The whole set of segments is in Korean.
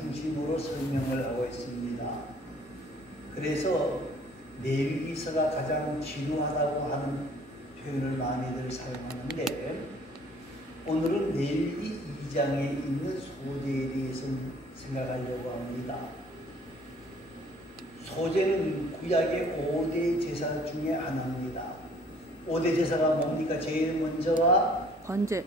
중심으로 설명을 하고 있습니다. 그래서 레위기서가 가장 지루하다고 하는 표현을 많이들 사용하는데, 오늘은 레위기 2장에 있는 소재에 대해서 생각하려고 합니다. 소재는 구약의 5대 제사 중에 하나입니다. 5대 제사가 뭡니까? 제일 먼저가 번제,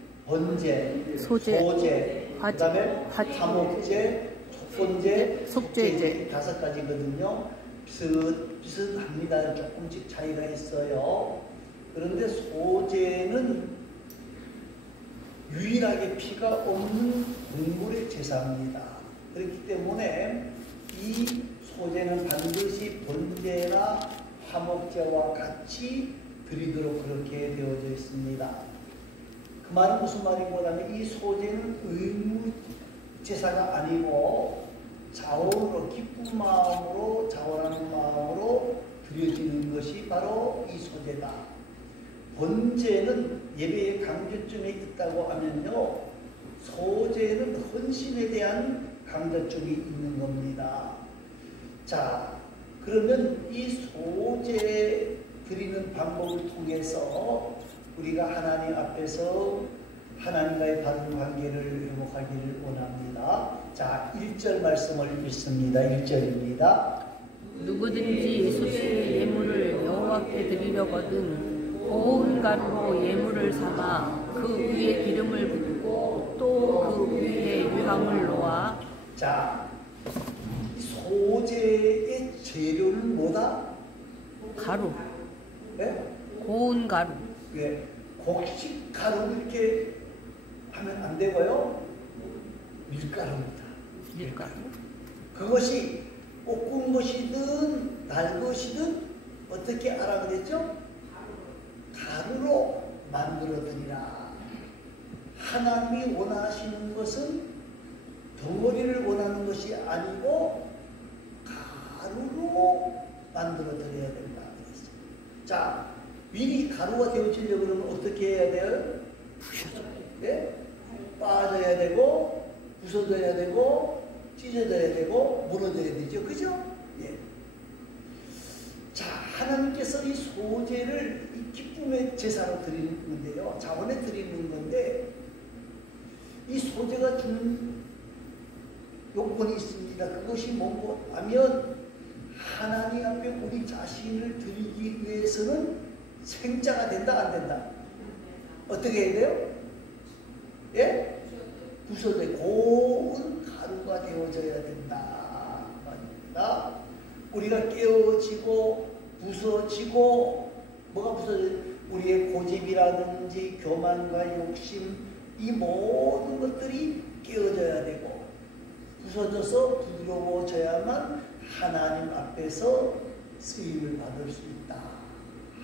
소제, 그 다음에 화목제, 촉번제, 속죄제, 5가지거든요. 비슷합니다. 조금씩 차이가 있어요. 그런데 소제는 유일하게 피가 없는 동물의 제사입니다. 그렇기 때문에 이 소제는 반드시 번제나 화목제와 같이 드리도록 그렇게 되어져 있습니다. 그 말은 무슨 말인가하면 이 소제는 의무 제사가 아니고 자원으로, 기쁜 마음으로, 자원하는 마음으로 드려지는 것이 바로 이 소제다. 번제는 예배의 강조점에 있다고 하면요, 소제는 헌신에 대한 강조점이 있는 겁니다. 자, 그러면 이 소제 드리는 방법을 통해서 우리가 하나님 앞에서 하나님과의 바른 관계를 회복하기를 원합니다. 자, 1절 말씀을 읽습니다. 1절입니다. 누구든지 수치의 예물을 여호와께 드리려거든 고운 가루로 예물을 삼아 그 위에 기름을 붓고 또 그 위에 유향을 놓아. 자, 소제의 재료는 뭐다? 가루. 네? 고운 가루. 예, 곡식 가루 이렇게 하면 안 되고요. 밀가루입니다. 밀가루. 그것이 볶은 것이든 날 것이든 어떻게 하라 그랬죠? 가루로 만들어 드리라. 하나님이 원하시는 것은 덩어리를 원하는 것이 아니고 가루로 만들어 드려야 된다 그랬어요. 자, 미리 가루가 되어지려고 그러면 어떻게 해야 돼요? 네? 빠져야 되고, 부서져야 되고, 찢어져야 되고, 무너져야 되죠. 그죠? 예. 자, 하나님께서 이 소제를 이 기쁨의 제사로 드리는 건데요. 자원에 드리는 건데, 이 소제가 주는 요건이 있습니다. 그것이 뭐고 하면, 하나님 앞에 우리 자신을 드리기 위해서는 생자가 된다, 안 된다? 어떻게 해야 돼요? 예? 부서져 고운 가루가 되어져야 된다 말입니다. 우리가 깨어지고 부서지고, 뭐가 부서져? 우리의 고집이라든지 교만과 욕심, 이 모든 것들이 깨어져야 되고 부서져서 부드러워져야만 하나님 앞에서 쓰임을 받을 수 있다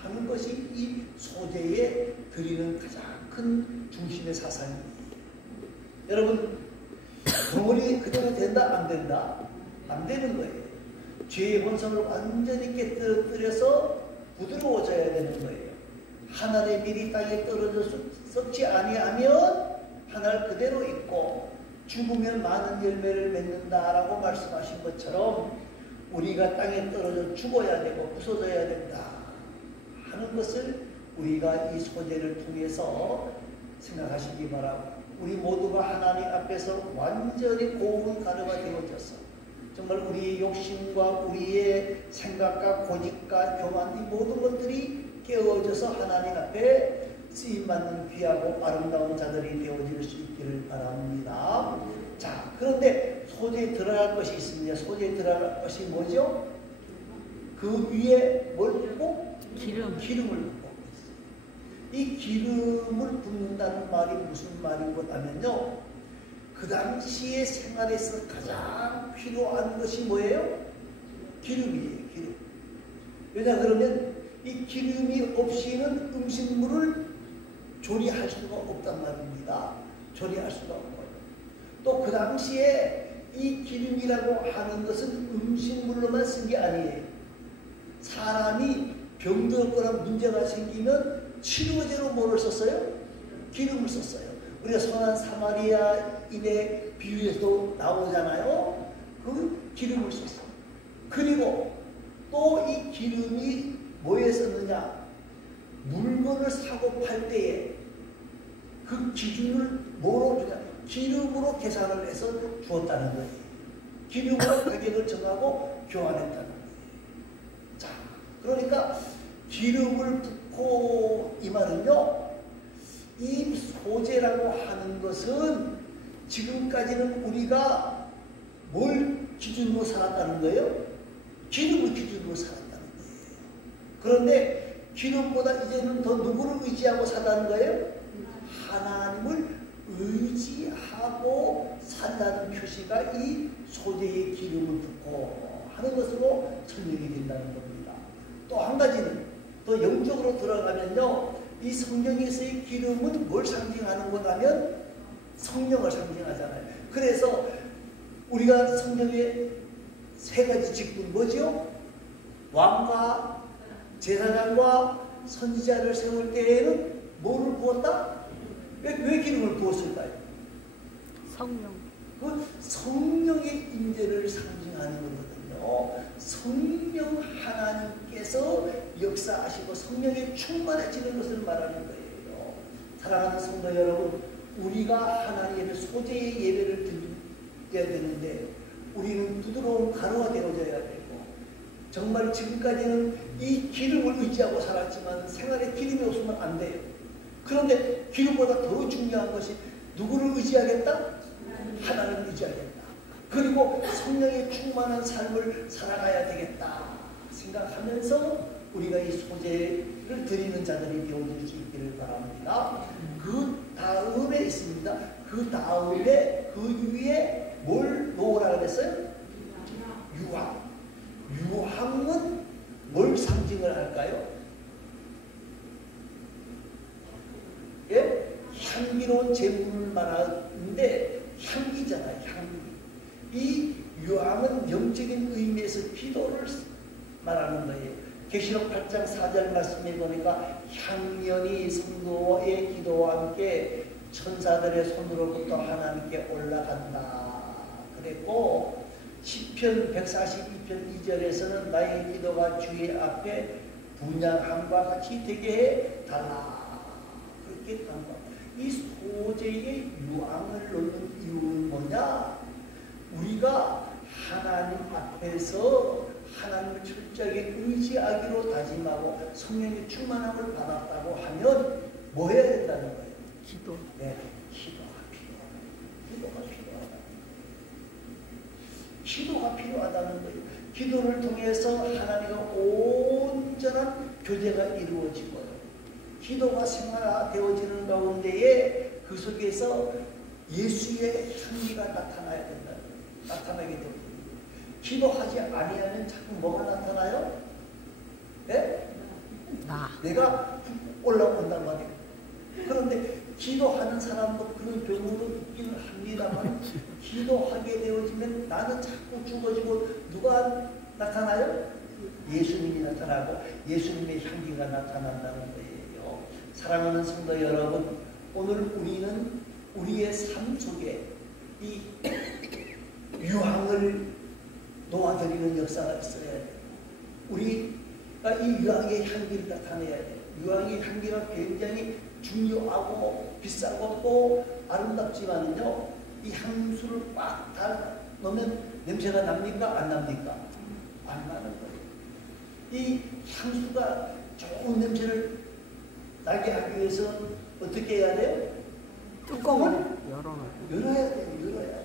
하는 것이 이 소제에 드리는 가장 큰 중심의 사상입니다. 여러분, 덩어리 그대로 된다, 안 된다? 안 되는 거예요. 죄의 본성을 완전히 깨뜨려서 부드러워져야 되는 거예요. 하늘의 밀이 땅에 떨어져 썩지 아니하면 하늘 그대로 있고 죽으면 많은 열매를 맺는다라고 말씀하신 것처럼 우리가 땅에 떨어져 죽어야 되고 부서져야 된다 하는 것을 우리가 이 소제를 통해서 생각하시기 바라고, 우리 모두가 하나님 앞에서 완전히 고운 가루가 되어져서 정말 우리의 욕심과 우리의 생각과 고집과 교만, 이 모든 것들이 깨어져서 하나님 앞에 쓰임받는 귀하고 아름다운 자들이 되어질 수 있기를 바랍니다. 자, 그런데 소제에 들어갈 것이 있습니다. 소제에 들어갈 것이 뭐죠? 그 위에 뭘 붓고? 기름을 붓고 있어요. 이 기름을 붓는다는 말이 무슨 말인가 하면요, 그 당시의 생활에서 가장 필요한 것이 뭐예요? 기름이에요. 기름. 왜냐 그러면 이 기름이 없이는 음식물을 조리할 수가 없단 말입니다. 조리할 수가 없고요. 또 그 당시에 이 기름이라고 하는 것은 음식물로만 쓴 게 아니에요. 사람이 병들거나 문제가 생기면 치료제로 뭐를 썼어요? 기름을 썼어요. 우리가 선한 사마리아 인의 비유에서도 나오잖아요. 그 기름을 썼어. 그리고 또 이 기름이 뭐에 썼느냐? 물건을 사고 팔 때에 그 기준을 뭐로 주냐? 기름으로 계산을 해서 주었다는 거예요. 기름으로 가격을 정하고 교환했다는 거예요. 자, 그러니까 기름을 붓고 이 말은요, 이 소재라고 하는 것은 지금까지는 우리가 뭘 기준으로 살았다는 거예요? 기름을 기준으로 살았다는 거예요. 그런데 기름보다 이제는 더 누구를 의지하고 산다는 거예요? 하나님을 의지하고 산다는 표시가 이 소재의 기름을 붓고 하는 것으로 설명이 된다는 겁니다. 또 한 가지는 더 영적으로 들어가면요, 이 성경에서의 기름은 뭘 상징하는 거냐면 성령을 상징하잖아요. 그래서 우리가 성경에 세 가지 직분 뭐죠? 왕과 제사장과 선지자를 세울 때에는 뭐를 부었다? 왜 기름을 부었을까요? 성령. 그 성령의 임재를 상징하는 거거든요. 성령 하나님께서 역사하시고 성령에 충만해지는 것을 말하는 거예요. 사랑하는 성도 여러분, 우리가 하나님의 소재의 예배를 드려야 되는데 우리는 부드러운 가루가 되어져야 되고, 정말 지금까지는 이 기름을 의지하고 살았지만 생활에 기름이 없으면 안 돼요. 그런데 기름보다 더 중요한 것이 누구를 의지하겠다? 하나님을 의지하겠다. 그리고 성령의 충만한 삶을 살아가야 되겠다 생각하면서 우리가 이 소재를 드리는 자들이 되어질 수 있기를 바랍니다. 그 다음에 있습니다. 그 다음에 그 위에 뭘 놓으라 그랬어요? 유황. 유황은 뭘 상징을 할까요? 예? 향기로운 제물을 말하는데 향기잖아요. 향기. 이 유황은 영적인 의미에서 기도를 말하는 거예요. 계시록 8장 4절 말씀에 보니까 향연이 성도의 기도와 함께 천사들의 손으로부터 하나님께 올라간다 그랬고, 시편 142편 2절에서는 나의 기도가 주의 앞에 분향함과 같이 되게 해달라 그렇게 한 것. 이 소재의 유황을 넣는 이유는 뭐냐? 우리가 하나님 앞에서 하나님을 철저하게 의지하기로 다짐하고 성령의 충만함을 받았다고 하면 뭐 해야 된다는 거예요? 기도. 네, 기도가 필요하다. 기도가 필요하다는 거예요. 기도를 통해서 하나님과 온전한 교제가 이루어지고요. 기도가 생활화되어지는 가운데에 그 속에서 예수의 향기가 나타나야 된다는 거예요. 나타나게 됩니다. 기도하지 아니하면 자꾸 뭐가 나타나요? 네? 내가 올라온단 말이에요. 그런데 기도하는 사람도 그런 경우도 있기는 합니다만 기도하게 되어지면 나는 자꾸 죽어지고 누가 나타나요? 예수님이 나타나고 예수님의 향기가 나타난다는 거예요. 사랑하는 성도 여러분, 오늘 우리는 우리의 삶 속에 이 유황을 놓아드리는 역사가 있어야 돼요. 우리가 이 유황의 향기를 나타내야 돼요. 유황의 향기가 굉장히 중요하고 비싸고 또 아름답지만요, 이 향수를 꽉 다 넣으면 냄새가 납니까? 안 납니까? 안 나는 거예요. 이 향수가 좋은 냄새를 나게 하기 위해서 어떻게 해야 돼요? 뚜껑을 열어야 돼요.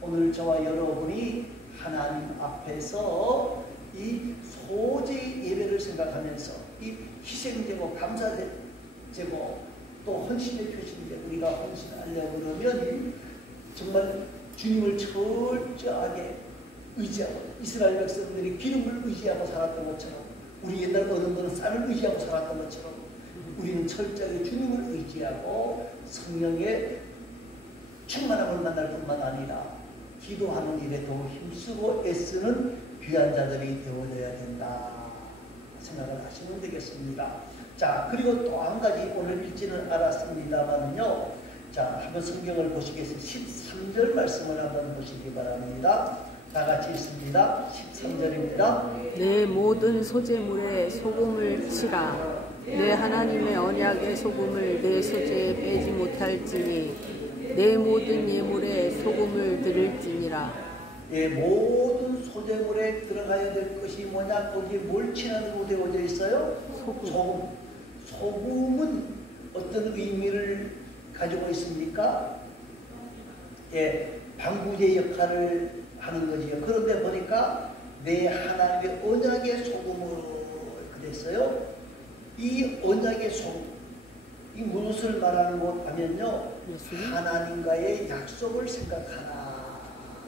오늘 저와 여러분이 하나님 앞에서 이 소재의 예배를 생각하면서 이 희생제고 감사제고 또 헌신의 표시인데 우리가 헌신하려고 그러면 정말 주님을 철저하게 의지하고, 이스라엘 백성들이 기름을 의지하고 살았던 것처럼, 우리 옛날 어른들은 쌀을 의지하고 살았던 것처럼 우리는 철저하게 주님을 의지하고 성령의 충만함을 만날 뿐만 아니라 기도하는 일에 더욱 힘쓰고 애쓰는 귀한 자들이 되어져야 된다 생각을 하시면 되겠습니다. 자, 그리고 또 한 가지 오늘 읽지는 않았습니다만요, 자, 한번 성경을 보시겠습니다. 13절 말씀을 한번 보시기 바랍니다. 다 같이 읽습니다. 13절입니다. 내 모든 소재물에 소금을 치라. 내 하나님의 언약의 소금을 내 소재에 빼지 못할지니 내 모든 예물에 소금을 드릴지니라. 예, 모든 소재물에 들어가야 될 것이 뭐냐? 거기에 뭘 칠하라고 되어져 있어요? 소금. 소금은 어떤 의미를 가지고 있습니까? 예, 방부제 역할을 하는 거지요. 그런데 보니까 내 하나님의 언약의 소금으로 그랬어요. 이 언약의 소금, 이 무엇을 말하는 것 하면요, 하나님과의 약속을 생각하라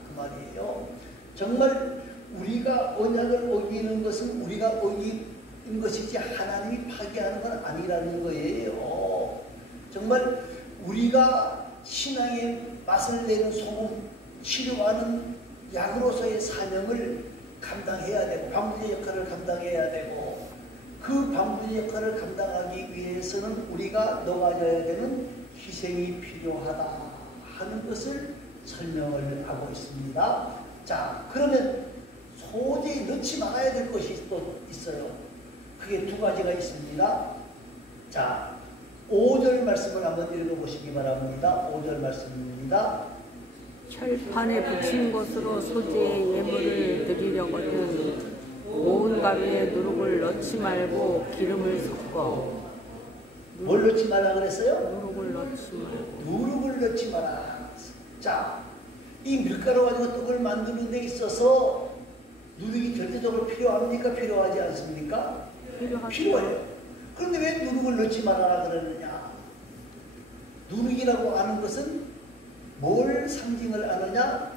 그 말이에요. 정말 우리가 언약을 어기는 것은 우리가 어기는 것이지 하나님이 파괴하는 건 아니라는 거예요. 정말 우리가 신앙의 맛을 내는 소금, 치료하는 약으로서의 사명을 감당해야 되고 방부제 역할을 감당해야 되고 그 방부제 역할을 감당하기 위해서는 우리가 넣어줘야 되는 희생이 필요하다 하는 것을 설명을 하고 있습니다. 자, 그러면 소재에 넣지 말아야 될 것이 또 있어요. 그게 두 가지가 있습니다. 자, 5절 말씀을 한번 읽어보시기 바랍니다. 5절 말씀입니다. 철판에 붙인 것으로 소재의 예물을 드리려거든 고운 가루에 누룩을 넣지 말고 기름을 섞어. 뭘 넣지 말라 그랬어요? 누룩을 넣지 말고. 누룩을 넣지 마라. 자, 이 밀가루 가지고 떡을 만드는 데 있어서 누룩이 절대적으로 필요합니까? 필요하지 않습니까? 필요해요. 그런데 왜 누룩을 넣지 말아라 그러느냐? 누룩이라고 하는 것은 뭘 상징을 하느냐?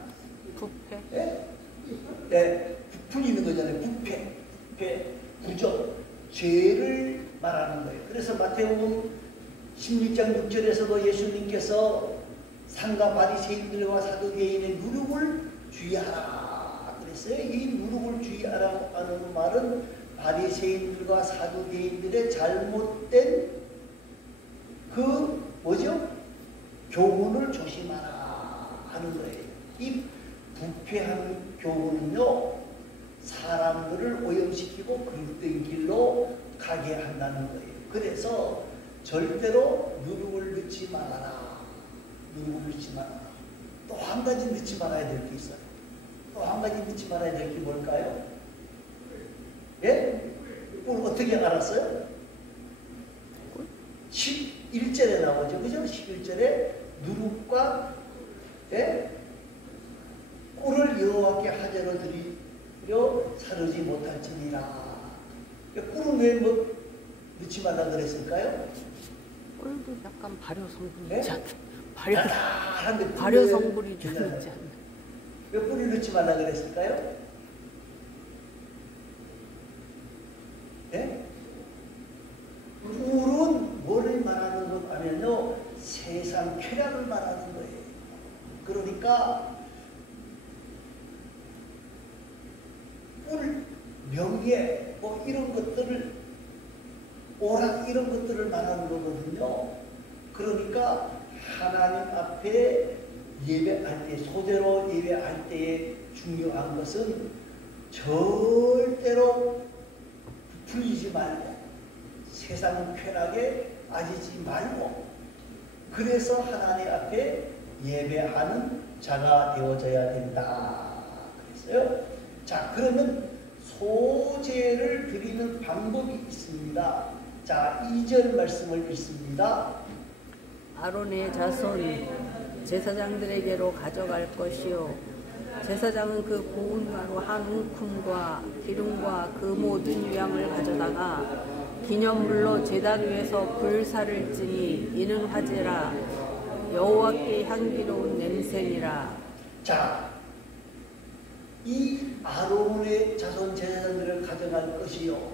부패. 예? 네, 부풀리는 거잖아요. 부패, 부정, 죄를 말하는 거예요. 그래서 마태복음 16장 6절에서도 예수님께서 상가 바리새인들과 사두개인의 누룩을 주의하라 그랬어요. 이 누룩을 주의하라고 하는 말은 바리새인들과 사두개인들의 잘못된 그 뭐죠? 교훈을 조심하라 하는 거예요. 이 부패한 교훈은요, 사람들을 오염시키고 그릇된 길로 가게 한다는 거예요. 그래서 절대로 누룩을 넣지 말아라. 누룩을 넣지 말아라. 또 한 가지 넣지 말아야 될 게 있어요. 또 한 가지 넣지 말아야 될 게 뭘까요? 예? 꿀 어떻게 알았어요? 11절에 나오죠. 그죠? 11절에 누룩과 예? 꿀을 여호와께 화제로 드리려 사르지 못할지니라. 꿀은 왜 뭐 넣지 말라 그랬을까요? 꿀도 약간 발효 성분이 네? 있지 않나? 발효 발효 성분이 좀 있지 않나? 왜 꿀을 넣지 말라 그랬을까요? 예? 꿀은 뭐를 말하는 것 하면요, 세상 쾌락을 말하는 거예요. 그러니까 꿀, 명예, 뭐 이런 것들을, 오락 이런 것들을 말하는 거거든요. 그러니까 하나님 앞에 예배할 때, 소재로 예배할 때에 중요한 것은 절대로 부풀리지 말고 세상 쾌락에 빠지지 말고, 그래서 하나님 앞에 예배하는 자가 되어져야 된다 그랬어요. 자, 그러면 소재를 드리는 방법이 있습니다. 자, 2절 말씀을 읽습니다. 아론의 자손 제사장들에게로 가져갈 것이요 제사장은 그 고운 가루 한 움큼과 기름과 그 모든 유향을 가져다가 기념물로 제단 위에서 불사를 찌니 이는 화제라 여호와께 향기로운 냄새니라. 자, 이 아론의 자손 제사장들을 가져갈 것이요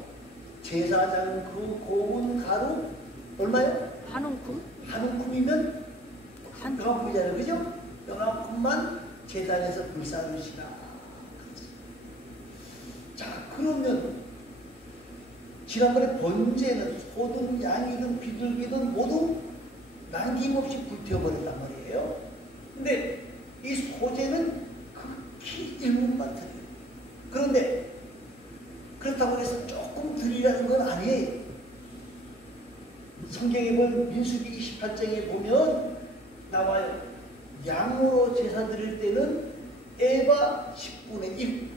제사장 그 고운 가루 얼마요? 한 움큼? 한 움큼이면 한 명함이잖아요, 그죠? 명함큼만 제단에서 불사르시라. 자, 그러면 지난번에 번제는 소든 양이든 비둘기든 모두 남김없이 불태워버린단 말이에요. 근데 이 소재는 극히 일부만 드려요. 그런데 그렇다고 해서 조금 드리라는 건 아니에요. 성경에 보면 민수기 28장에 보면 나와요. 양으로 제사 드릴 때는 에바 10분의 1,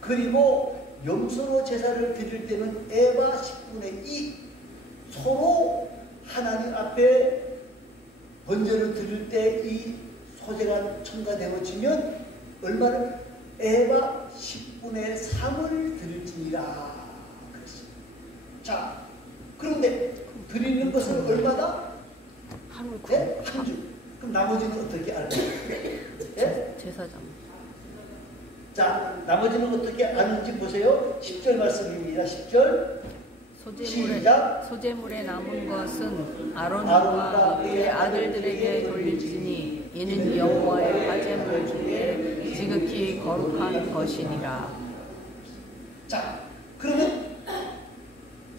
그리고 염소로 제사를 드릴 때는 에바 10분의 2, 서로 하나님 앞에 번제를 드릴 때 이 소재가 첨가되어지면 얼마를? 에바 10분의 3을 드릴지니라 그랬습니다. 자, 그런데 드리는 것은 얼마나? 한 주. 네? 한 주. 그럼 나머지는 어떻게 알까요? 네? 제사장. 자, 나머지는 어떻게 아는지 보세요. 10절 말씀입니다. 10절. 소재물에 남은 것은 아론과 그의 아들들에게 돌릴지니 이는 여호와의 화제물 중에 지극히 거룩한 것이니라. 자, 그러면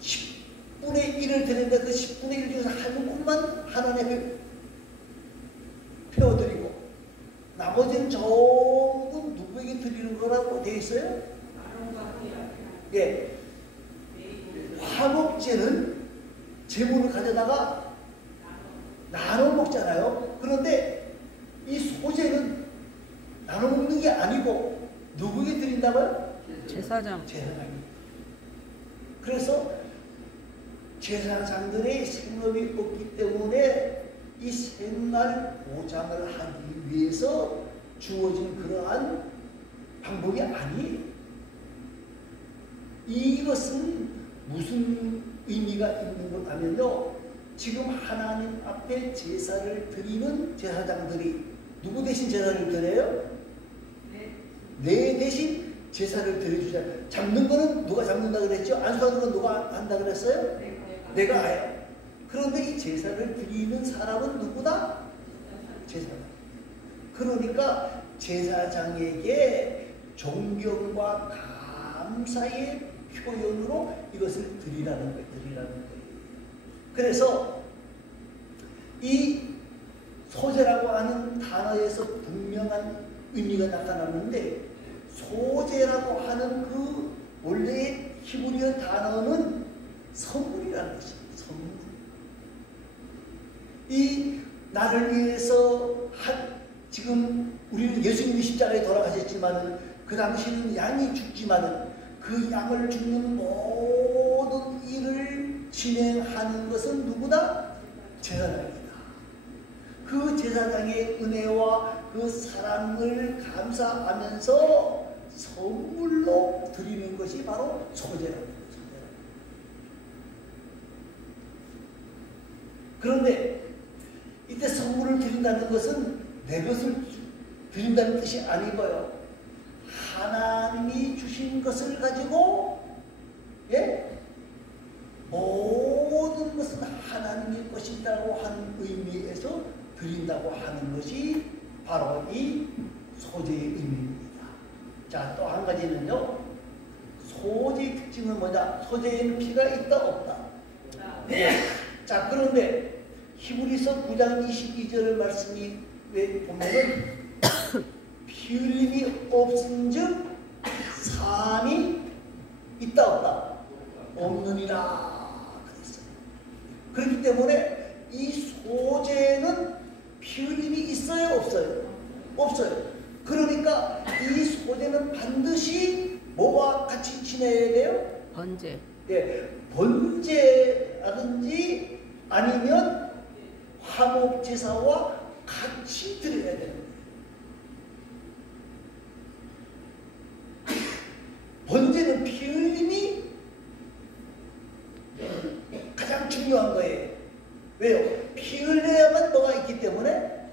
10분의 1을 드는데 그 10분의 1 중에서 한 곳만 하나님께 태워드리고 나머지는 전부 누구에게 드리는 거라고 되어 있어요? 예. 화목제는 제물을 가져다가 나눠 먹잖아요. 그런데 이 소제는 나눠 먹는 게 아니고 누구에게 드린다고요? 제사장. 제사장이. 그래서 제사장들의 생업이 없기 때문에 이 생날 보장을 하기 위해서 주어진 그러한 방법이 아니에요. 이것은 무슨 의미가 있는 것 하면요, 지금 하나님 앞에 제사를 드리는 제사장들이 누구 대신 제사를 드려요? 내 대신 제사를 드려주자. 잡는 거는 누가 잡는다 그랬죠? 안수하는 건 누가 한다 그랬어요? 내가 해요. 그런데 이 제사를 드리는 사람은 누구다? 제사장. 그러니까 제사장에게 존경과 감사의 표현으로 이것을 드리라는 거예요. 그래서 이 소재라고 하는 단어에서 분명한 의미가 나타나는데, 소재라고 하는 그 원래의 히브리어 단어는 선물이라는 것입니다. 선물. 이 나를 위해서 지금 우리는 예수님이 십자가에 돌아가셨지만은 그 당시는 양이 죽지만은 그 양을 죽는 모든 일을 진행하는 것은 누구다? 제사장이다. 그 제사장의 은혜와 그 사랑을 감사하면서 선물로 드리는 것이 바로 소제랍니다. 그런데 이때 선물을 드린다는 것은 내 것을 드린다는 뜻이 아니고요, 하나님이 주신 것을 가지고, 예? 모든 것은 하나님의 것이라고 하는 의미에서 드린다고 하는 것이 바로 이 소재의 의미입니다. 자, 또 한 가지는요, 소재의 특징은 뭐냐? 소재에는 피가 있다 없다? 네. 자, 그런데 히브리서 9장 22절 말씀이 보면은 피 흘림이 없은즉 삶이 있다 없다? 없느니라 그랬어요. 그렇기 때문에 이 소재는 피 흘림이 있어요 없어요? 없어요. 그러니까 이 소재는 반드시 뭐와 같이 지내야 돼요? 번제. 예, 번제라든지 아니면 화목제사와 같이 드려야 돼요. 번제는 피 흘림이 가장 중요한 거예요. 왜요? 피 흘려야만 뭐가 있기 때문에?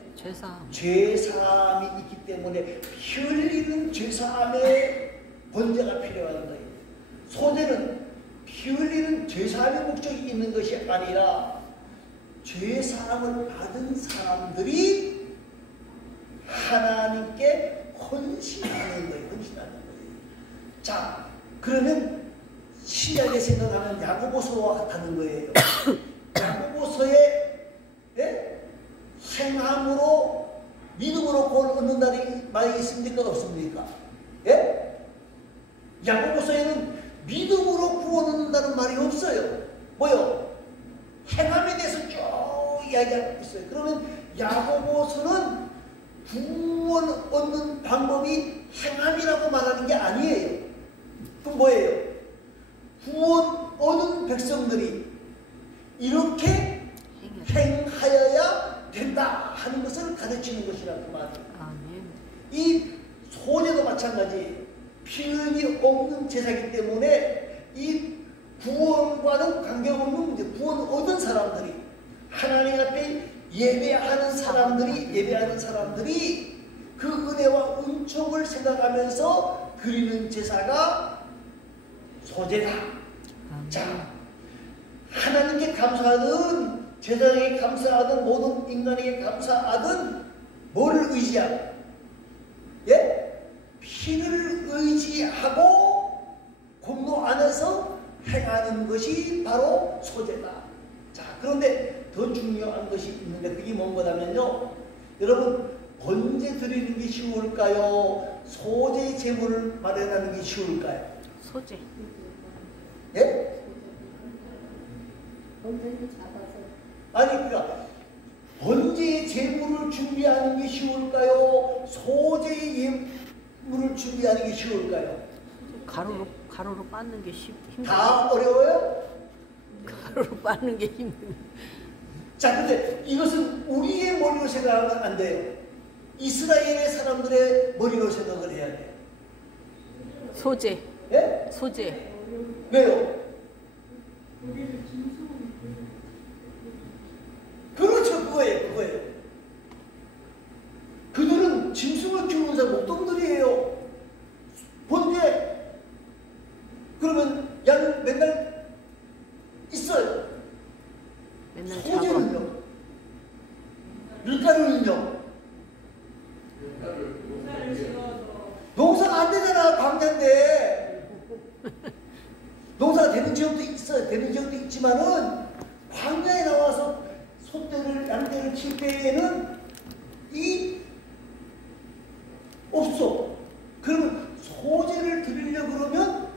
죄사함이 있기 때문에 피 흘리는 죄사함의 번제가 필요한 거예요. 소제는 피 흘리는 죄사함의 목적이 있는 것이 아니라 죄사함을 받은 사람들이 하나님께 헌신하는 거예요. 헌신하는 거예요. 자, 그러면 신약에 생각하면 야고보서와 같다는 거예요. 야고보서에 믿음으로 구원을 얻는다는 말이 있습니까? 없습니까? 예? 야고보서에는 믿음으로 구원 얻는다는 말이 없어요. 뭐요? 행함에 대해서 쭉 이야기하고 있어요. 그러면 야고보서는 구원 얻는 방법이 행함이라고 말하는 게 아니에요. 그럼 뭐예요? 구원 얻은 백성들이 이렇게 행하여야 된다 하는 것을 가르치는 것이라 그 말이에요. 이 소제도 마찬가지 필연이 없는 제사이기 때문에 이 구원과는 관계없는 문제, 구원 얻은 사람들이 하나님 앞에 예배하는 사람들이 그 은혜와 은총을 생각하면서 드리는 제사가 소제다. 자, 하나님께 감사하든 제사장에게 감사하든 모든 인간에게 감사하든 뭐를 의지하고? 예? 피를 의지하고 공로 안에서 행하는 것이 바로 소제다. 자, 그런데 더 중요한 것이 있는데 그게 뭔가냐면요. 여러분, 번제 드리는 게 쉬울까요? 소제 제물을 마련하는 게 쉬울까요? 소제. 예? 번제를 잡아서. 아니, 그러니까 번제의 제물을 준비하는 게 쉬울까요? 소제의 예물을 준비하는 게 쉬울까요? 가로로 빻는 게 힘들어요. 다 어려워요? 가로로 빻는 게 힘들어요. 자, 근데 이것은 우리의 머리로 생각하면 안 돼요. 이스라엘의 사람들의 머리로 생각을 해야 돼요. 소제. 예? 소제. 왜요? 그렇죠, 그거예요. 그들은 짐승을 키우는 사람 목동들이에요. 번제 그러면 양을 맨날 있어요. 맨날 소제는요? 밀가루는요? 농사가 안 되잖아, 광야인데. 농사가 되는 지역도 있어요. 되는 지역도 있지만은 광야에 나와서 소떼를, 양떼를 칠 때에는 없어. 그러면 소제를 드리려고 그러면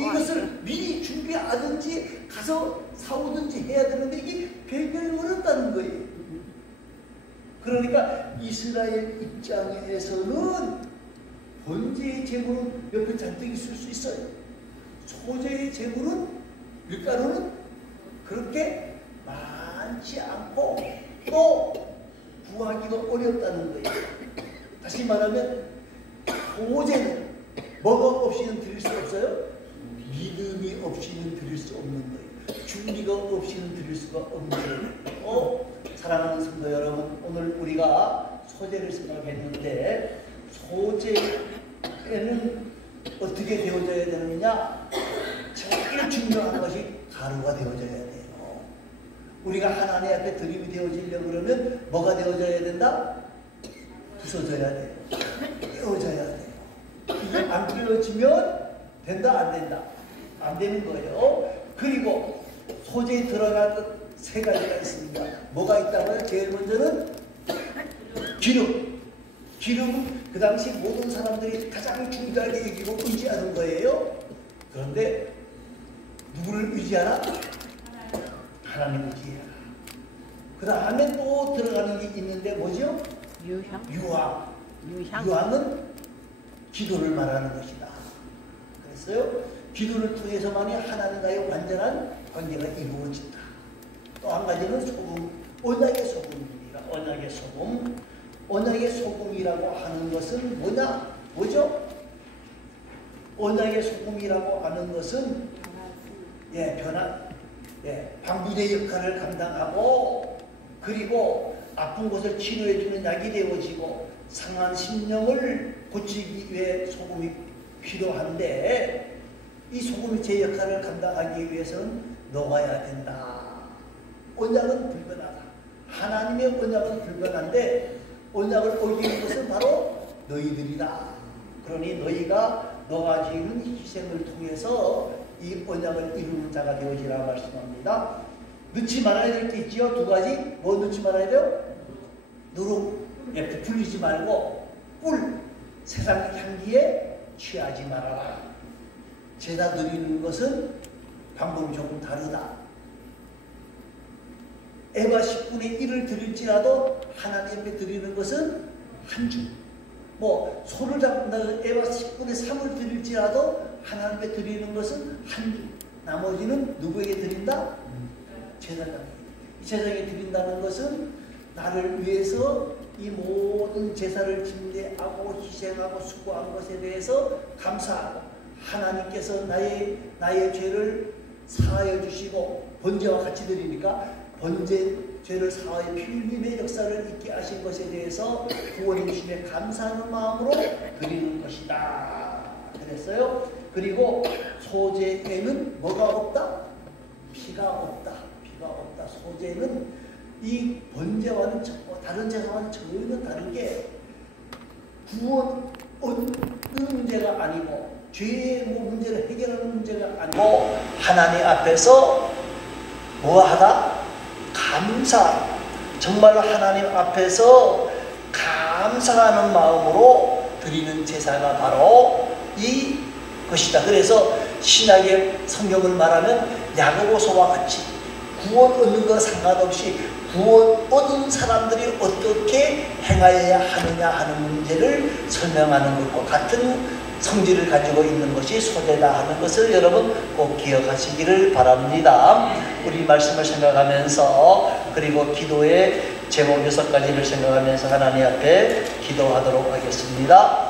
이것을 미리 준비하든지 가서 사오든지 해야 되는데 이게 굉장히 어렵다는 거예요. 그러니까 이스라엘 입장에서는 번제의 제물은 옆에 잔뜩 있을 수 있어요. 소제의 제물은, 밀가루는 그렇게 많지 않고 또 구하기가 어렵다는 거예요. 다시 말하면 소제는 뭐가 없이는 드릴 수 없어요? 믿음이 없이는 드릴 수 없는 거예요. 준비가 없이는 드릴 수가 없는 거예요. 사랑하는 성도 여러분, 오늘 우리가 소제를 생각했는데 소제에는 어떻게 되어져야 되느냐? 제일 중요한 것이 가루가 되어져야 돼요. 우리가 하나님 앞에 드림이 되어지려고 그러면 뭐가 되어져야 된다? 부서져야 돼요. 깨어져야 돼요. 이게 안 깨어지면 된다, 안 된다? 안 되는 거예요. 그리고 소재에 들어갈 것 세 가지가 있습니다. 뭐가 있다고요? 제일 먼저는 기름. 기름은 그 당시 모든 사람들이 가장 중요하게 여기고 의지하는 거예요. 그런데 누구를 의지하라? 하나님을 의지해라. 그 다음에 또 들어가는 게 있는데 뭐죠? 유황. 유황은 기도를 말하는 것이다. 그랬어요. 기도를 통해서만이 하나님과의 완전한 관계가 이루어진다. 또 한 가지는 소금, 언약의 소금입니다. 언약의 소금. 언약의 소금이라고 하는 것은 뭐죠? 언약의 소금이라고 하는 것은 방부제 역할을 감당하고 그리고 아픈 곳을 치료해주는 약이 되어지고 상한 심령을 고치기 위해 소금이 필요한데 이 소금이 제 역할을 감당하기 위해서는 녹아야 된다. 언약은 불변하다. 하나님의 언약은 불변한데 언약을 어기는 것은 바로 너희들이다. 그러니 너희가 녹아지는 희생을 통해서 이 언약을 이루는 자가 되어지라 말씀합니다. 넣지 말아야 될 게 있지요. 두 가지. 뭐 넣지 말아야 돼요? 누룩에 부풀리지 말고 꿀, 세상 향기에 취하지 말아라. 제사 드리는 것은 방법이 조금 다르다. 에바 10분의 1을 드릴지라도 하나님 앞에 드리는 것은 한 주. 뭐 손을 잡는다 에바 10분의 3을 드릴지라도 하나님 앞에 드리는 것은 한 주. 나머지는 누구에게 드린다? 제사장에게. 이 제사장에게 드린다는 것은 나를 위해서 이 모든 제사를 침례하고 희생하고 수고한 것에 대해서 감사하고 하나님께서 나의 죄를 사하여 주시고 번제와 같이 드리니까 번제 죄를 사하여 피 흘림의 역사를 있게 하신 것에 대해서 구원해 주심에 감사하는 마음으로 드리는 것이다. 그랬어요. 그리고 소제에는 뭐가 없다? 피가 없다. 피가 없다. 소제는 이 번제와는 다른 제사와는 전혀 다른 게 구원 얻는 문제가 아니고 죄의 문제를 해결하는 문제가 아니고 하나님 앞에서 뭐하다? 감사. 정말로 하나님 앞에서 감사하는 마음으로 드리는 제사가 바로 이 것이다. 그래서 신약의 성경을 말하면 야고보서와 같이 구원 얻는 것 상관없이 구원 얻은 사람들이 어떻게 행하여야 하느냐 하는 문제를 설명하는 것과 같은 성질을 가지고 있는 것이 소제다 하는 것을 여러분 꼭 기억하시기를 바랍니다. 우리 말씀을 생각하면서 그리고 기도의 제목 6가지를 생각하면서 하나님 앞에 기도하도록 하겠습니다.